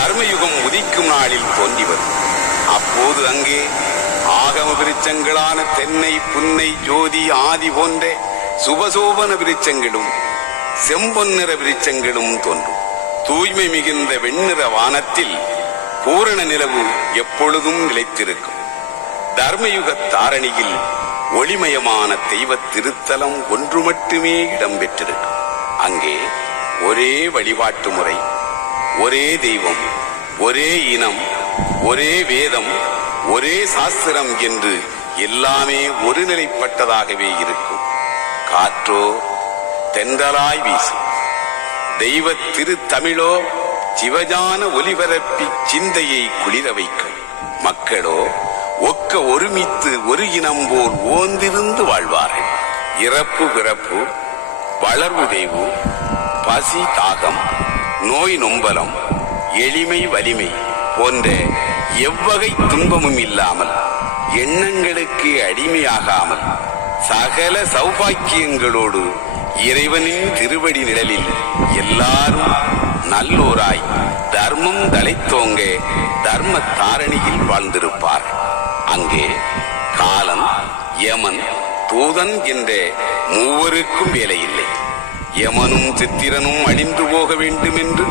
தர்மயுகம் உதிக்கும் நாளில் தோன்றி வரும். அப்போது அங்கே ஆகம விருட்சங்களான தென்னை, புன்னை, ஜோதி, ஆதி போன்ற சுபசோபன விருட்சங்களும் செம்பொன்னிற விருட்சங்களும் தோன்றும். தூய்மை மிகுந்த வெண்ணிற வானத்தில் பூரண நிலவு எப்பொழுதும் நிலைத்திருக்கும். தர்மயுக தாரணியில் ஒளிமயமான தெய்வ திருத்தலம் ஒன்று மட்டுமே இடம்பெற்றிருக்கும். அங்கே ஒரே வழிபாட்டு முறை, ஒரே தெய்வம், ஒரே இனம், ஒரே வேதம், ஒரே சாஸ்திரம் என்று எல்லாமே ஒருநிலைப்பட்டதாகவே இருக்கும். காற்றோ தென்றலாய் வீசும். தெய்வ திருத்தமிழோ சிவஞான ஒலிபரப்பி சிந்தையை குளிர வைக்கும். மக்களோ ஒக்க ஒருமித்து ஒரு இனம் போல் ஓந்திருந்து வாழ்வார்கள். இறப்பு பிறப்பு, வளர்வு தேய்வு, பசி தாகம், நோய் நொம்பலம், எளிமை வலிமை போன்ற எவ்வகை துன்பமும் இல்லாமல், எண்ணங்களுக்கு அடிமையாகாமல், சகல சௌபாக்கியங்களோடு இறைவனின் திருவடி நிழலில் எல்லாரும் நல்லோராய் தர்மம் தலைத்தோங்க தர்ம தாரணியில் வாழ்ந்திருப்பார். அங்கே காலன், யமன், தூதன் என்ற மூவருக்கும் வேலையில்லை. யமனும் சித்திரனும் அழிந்து போக வேண்டும் என்று